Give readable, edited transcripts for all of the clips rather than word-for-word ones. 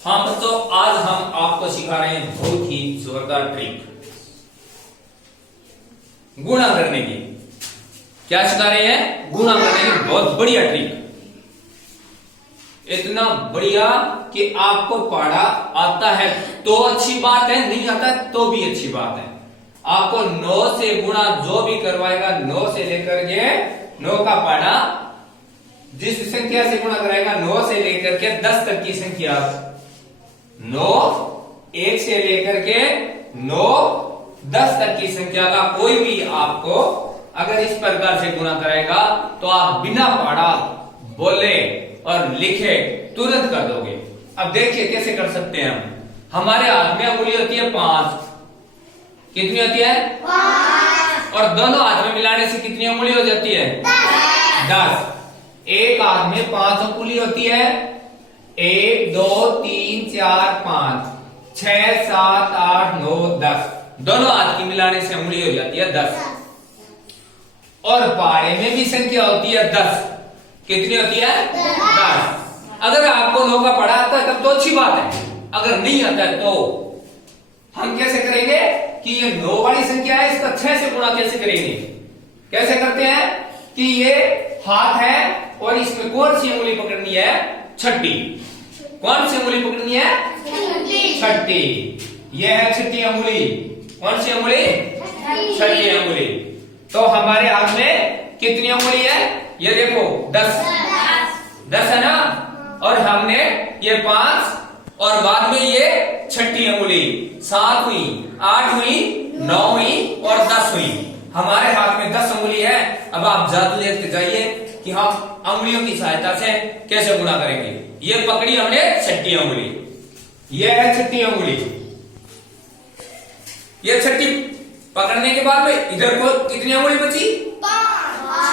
हाँ बच्चों, आज हम आपको सिखा रहे हैं बहुत ही जोरदार ट्रिक गुणा करने की। क्या सिखा रहे हैं? गुणा करने की बहुत बढ़िया ट्रिक। इतना बढ़िया कि आपको पढ़ा आता है तो अच्छी बात है, नहीं आता है तो भी अच्छी बात है। आपको 9 से गुणा जो भी करवाएगा 9 से लेकर के 9 का पढ़ा जिस संख्या से गुणा कराएगा 9 से लेकर के 10 तक की संख्या 9 1 से लेकर के 9 10 तक की संख्या का कोई भी आपको अगर इस प्रकार से गुणा कराएगा तो आप बिना पढ़ा बोले और लिखे तुरंत कर दोगे। अब देखिए कैसे कर सकते हैं हम। हमारे हाथ में उंगली होती है 5। कितनी होती है? 5। और दोनों हाथ में मिलाने से कितनी उंगली हो जाती है? 10। एक हाथ में 5 उंगली होती है। 1 2 3 4 5 6 7 8 9 10। दोनों हाथ की मिलाने से उंगली हो जाती है 10। और पारे में भी संख्या होती है 10। कितनी होती है? 10। अगर आपको 9 का पढ़ा आता है तब तो अच्छी बात है, अगर नहीं आता है तो हम कैसे करेंगे कि ये 9 वाली संख्या है, इसका 6 से गुणा कैसे करेंगे? कैसे करते हैं कि ये हाथ है और इसमें कौन सी उंगली पकड़नी है? छठी। कौन सी उंगली पकड़नी है? छठी। यह है छठी उंगली। कौन सी उंगली? छठी उंगली। तो हमारे हाथ में कितनी उंगली है? ये देखो 10 है ना। और हमने ये 5 और बाद में ये छठी उंगली 7 हुई, 8 हुई, 9 हुई और 10 हुई। हमारे हाथ में 10 उंगली है। अब आप जादू देखते जाइए कि हम उंगलियों की सहायता से कैसे गुणा करेंगे। ये पकड़ी हमने छठी उंगली, ये है छठी उंगली। ये छठी पकड़ने के बाद में इधर को कितनी उंगली बची?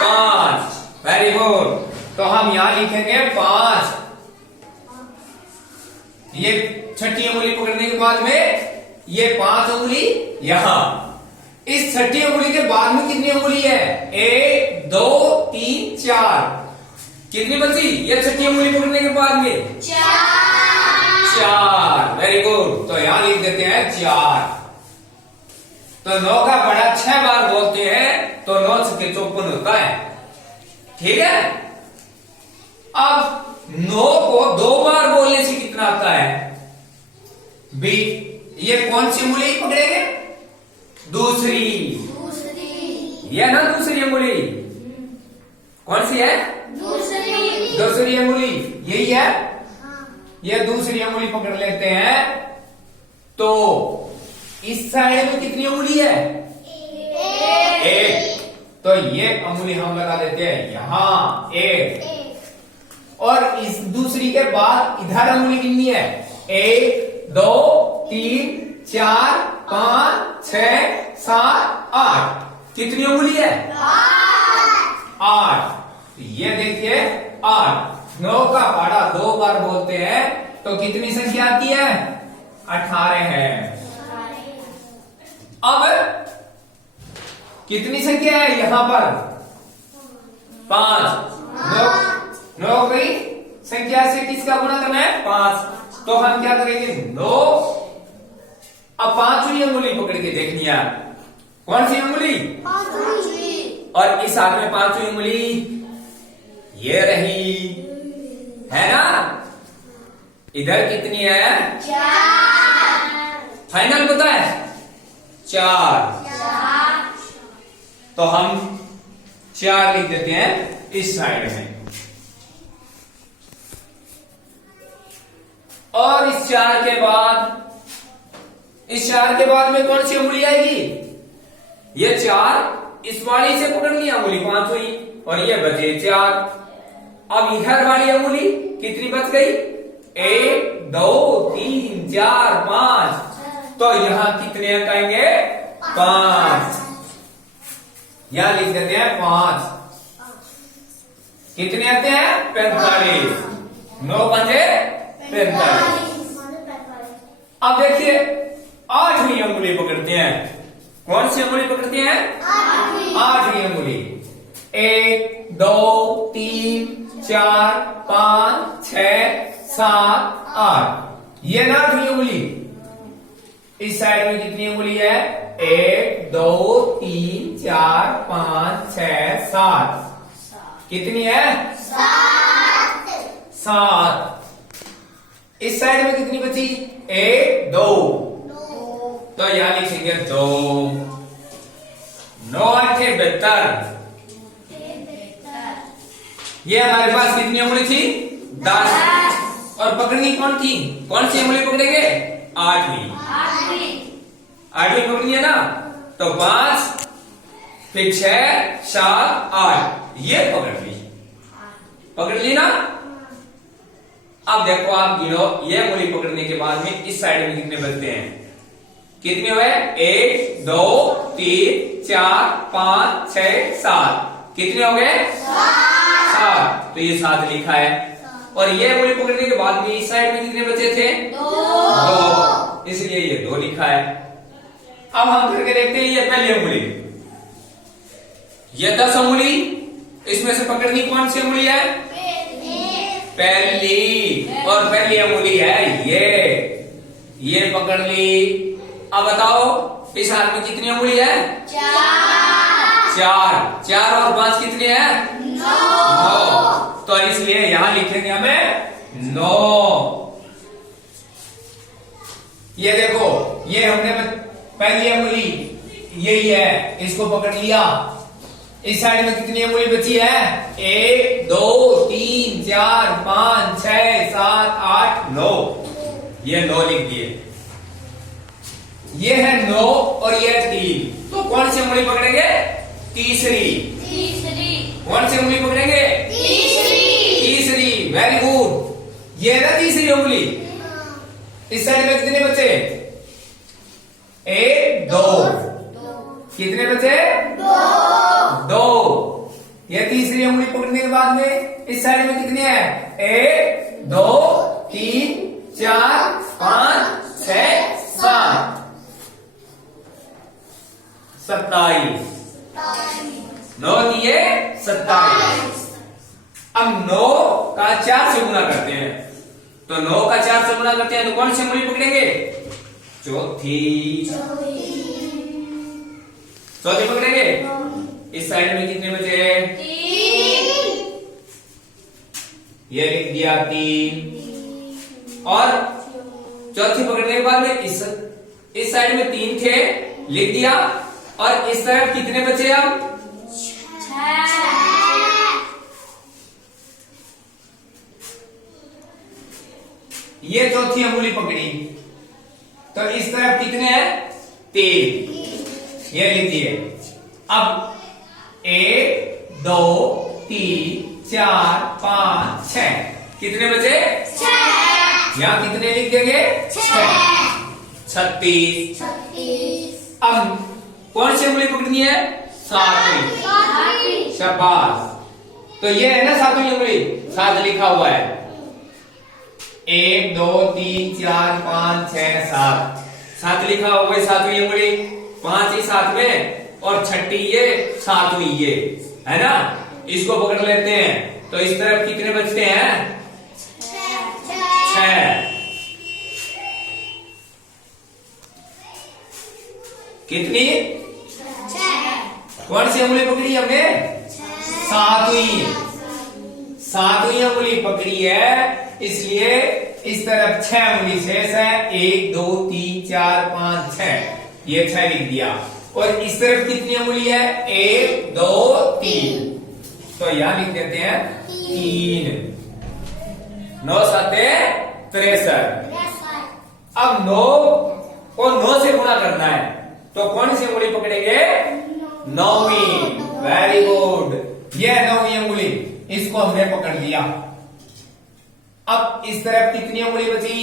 5। Very good. तो हम यहां लिखेंगे 5। ये छठी उंगली पकड़ने के बाद में ये 5 उंगली यहां। इस छठी उंगली के बाद में कितनी उंगली है? 1 2 3 4। कितनी बची? ये छठी उंगली पकड़ने के बाद में 4। Very good. तो यहां लिख देते हैं 4। तो 9 का पढ़ा 6 बार बोलते हैं तो 9 छक्के 54 होता है। ठीक है। अब 9 को 2 बार बोलने से कितना आता है? बी। ये कौन सी उंगली पकड़ेंगे? दूसरी। ये ना दूसरी उंगली। कौन सी है? दूसरी उंगली यही है। ये दूसरी उंगली पकड़ लेते हैं। तो इस साइड में कितनी उंगली है? 1। तो ये उंगली हम लगा देते हैं यहां 1। और इस दूसरी के बाद इधर उंगली कितनी है? 1 2 3 4 5 6 7 8। कितनी उंगली है? 8। ये देखिए 8। 9 का पढ़ा 2 बार बोलते हैं तो कितनी संख्या आती है? 18 है। अब कितनी संख्या है यहां पर? 5। 9 गई संख्या से किसका गुणा करना है? 5। तो हम क्या करेंगे? 9। अब 5वीं उंगली पकड़ के देखनी है। कौन सी उंगली? 5वीं। और इस हाथ में 5वीं उंगली ये रही है ना। इधर कितनी है? 4। फाइनल पता है? 4। तो हम 4 लिख देते हैं इस साइड में। और इस 4 के बाद में कौन सी उंगली आएगी? ये 4 इस वाली से पकड़ लिया, उंगली 5 हुई और ये बचे 4। अब इधर वाली उंगली कितनी बच गई? 1 2 3 4 5। तो यहां कितने अंक आएंगे? 5। यहां लिख देते हैं 5। कितने आते हैं? 45। 9 पंजे 45। अब देखिए 8वीं उंगली पकड़ते हैं। कौन सी उंगली पकड़ते हैं? 8वीं उंगली। 1 2 3 4 5 6 7 8। ये ना 8वीं उंगली, इस साइड में कितनी उंगली है? 1 2 3 4 5 6 7। कितनी है? 7। इस साइड में कितनी बची? 1 2। तो यहां लिखेंगे 2। 9 8 72। ये हमारे पास कितनी उंगली थी? 10। और पकड़नी कौन थी? कौन सी उंगली पकड़ेंगे? 8वीं। 8वीं पकड़नी है ना, तो 5 फिर 6 7 8 ये पकड़ ली ना। अब देखो आप गिनो, ये उंगली पकड़ने के बाद में इस साइड में कितने बचते हैं? कितने हुए? 1 2 3 4 5 6 7। कितने हो गए? 7। तो ये 7 लिखा है। और ये उंगली पकड़ने के बाद में इस साइड में कितने बचे थे? 2। इसलिए ये 2 लिखा है। अब हम करके देखते हैं ये पहली उंगली, ये 10 उंगली, इसमें से पकड़नी कौन सी उंगली है? पहली। और पहली उंगली है ये पकड़ ली। अब बताओ इस हाथ में कितनी उंगली है? 4। 4 और 5 कितने हैं? 9। तो इसलिए यहां लिखेंगे हमें 9। ये देखो, ये हमने पहली उंगली यही है, इसको पकड़ लिया। इस साइड में कितनी उंगली बची है? 1 2 3 4 5 6 7 8 9। ये 9 लिख दिए। ये है 9 और ये है 3। तो कौन सी उंगली पकड़ेंगे? तीसरी। कौन सी उंगली पकड़ेंगे? तीसरी। Very good. ये है ना तीसरी उंगली। इस साइड में कितने बचे? 1 2। कितने बचे? 2। ये तीसरी उंगली पकड़ने के बाद में इस साइड में कितने हैं? 1 2 3 4 5 6 7। 27। 9 दिए 27। अब 9 का 4 से गुना करते हैं, तो 9 का 4 से गुना करते हैं तो कौन सी उंगली पकड़ेंगे? चौथी पकड़ेंगे। इस साइड में कितने बचे? 3। ये लिख दिया 3। और चौथी पकड़ने के बाद में इस साइड में 3 थे, लिख दिया। और इस तरफ कितने बचे? अब 6। ये चौथी उंगली पकड़ी, तो इस तरफ कितने हैं? 3। ये लीजिए। अब 1 2 3 4 5 6 कितने बचे? 6। यहां कितने लिख देंगे? 6। 36। अब कौन सी उंगली पकड़नी है? 7वीं। शाबाश। तो ये है ना 7वीं उंगली, 7 लिखा हुआ है। 1 2 3 4 5 6 7। 7 लिखा हुआ है 7वीं उंगली। 5 ही साथ में और 6ठी ये 7वीं ये है ना। इसको पकड़ लेते हैं, तो इस तरफ कितने बचते हैं? 6। कितनी? 6। कौन सी उंगली पकड़ी हमने? 7वीं। 7वीं उंगली पकड़ी है, इसलिए इस तरफ 6 उंगली शेष है। 1 2 3 4 5 6। ये 6 लिख दिया। और इस तरफ कितनी उंगली है? 1 2 3। तो यहां लिख देते हैं 3। 9 7 63। अब 9 को 9 से गुणा करना है, तो कौन सी उंगली पकड़ेंगे? 9वीं। Very good. ये 9वीं उंगली, इसको हमने पकड़ लिया। अब इस तरफ कितनी उंगली बची?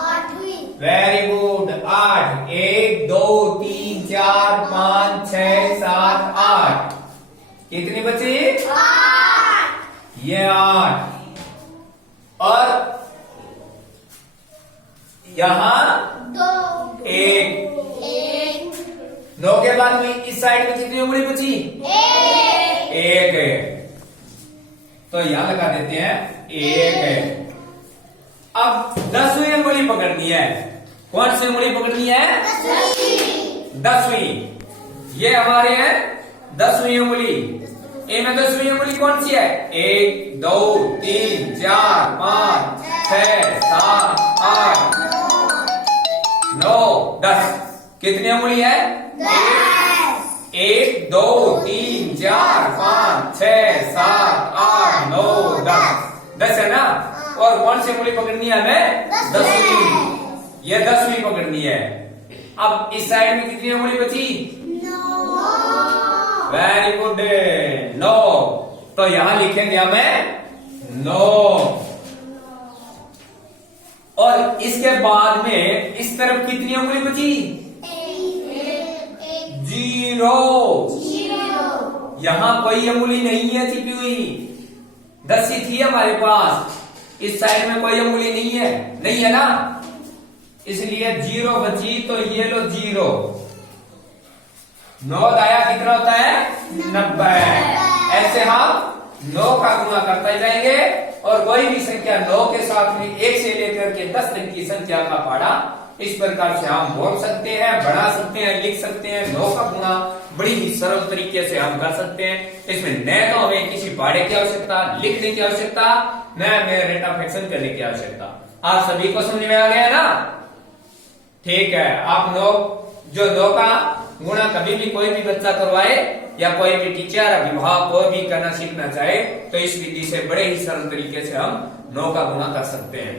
8वीं। Very good. 8। 1 2 3 4 5 6 7 8। कितनी बची? 8। ये 8। और यहां 2 1। 9 के बाद में इस साइड में कितनी उंगली बची? 1 है। तो यहां लगा देते हैं 1 है। अब पकड़नी है। कौन सी उंगली पकड़नी है? 10वीं। ये हमारे हैं 10वीं उंगली। इनमें 10वीं उंगली कौन सी है? 1 2 3 4 5 6 7 8 9 10। कितनी उंगली है? 1 2 3 4 5 6 7 8 9 10। 10 है ना। और कौन सी उंगली पकड़नी है हमें? 10वीं। ये 10वीं पकड़नी है। अब इस साइड में कितनी उंगली बची? Very good, 9। तो यहां लिखेंगे हमें 9। और इसके बाद में इस तरफ कितनी उंगली बची? 0। यहां कोई उंगली नहीं है छिपी हुई। 10 ही थी हमारे पास। इस साइड में कोई उंगली नहीं है, नहीं है ना, इसलिए 0 बची। तो ये लो 0। 9 दाया कितना होता है? 90। ऐसे हम 9 का गुणा करते जाएंगे और कोई भी संख्या 9 के साथ में 1 से लेकर के 10 तक की संख्या का पाड़ा इस प्रकार से हम बोल सकते हैं, बढ़ा सकते हैं, लिख सकते हैं। 9 का गुणा बड़ी ही सरल तरीके से हम कर सकते हैं। इसमें न तो हमें किसी पाड़े की आवश्यकता, लिखने की आवश्यकता, न हमें रेट ऑफ एक्शन करने की आवश्यकता। आप सभी को समझ में आ गया ना? ठीक है। आप 9 का गुणा कभी भी कोई भी बच्चा करवाए या कोई भी टीचर, अभिभावक कोई भी करना सीखना चाहे तो इस विधि से बड़े ही सरल तरीके से हम 9 का गुणा कर सकते हैं।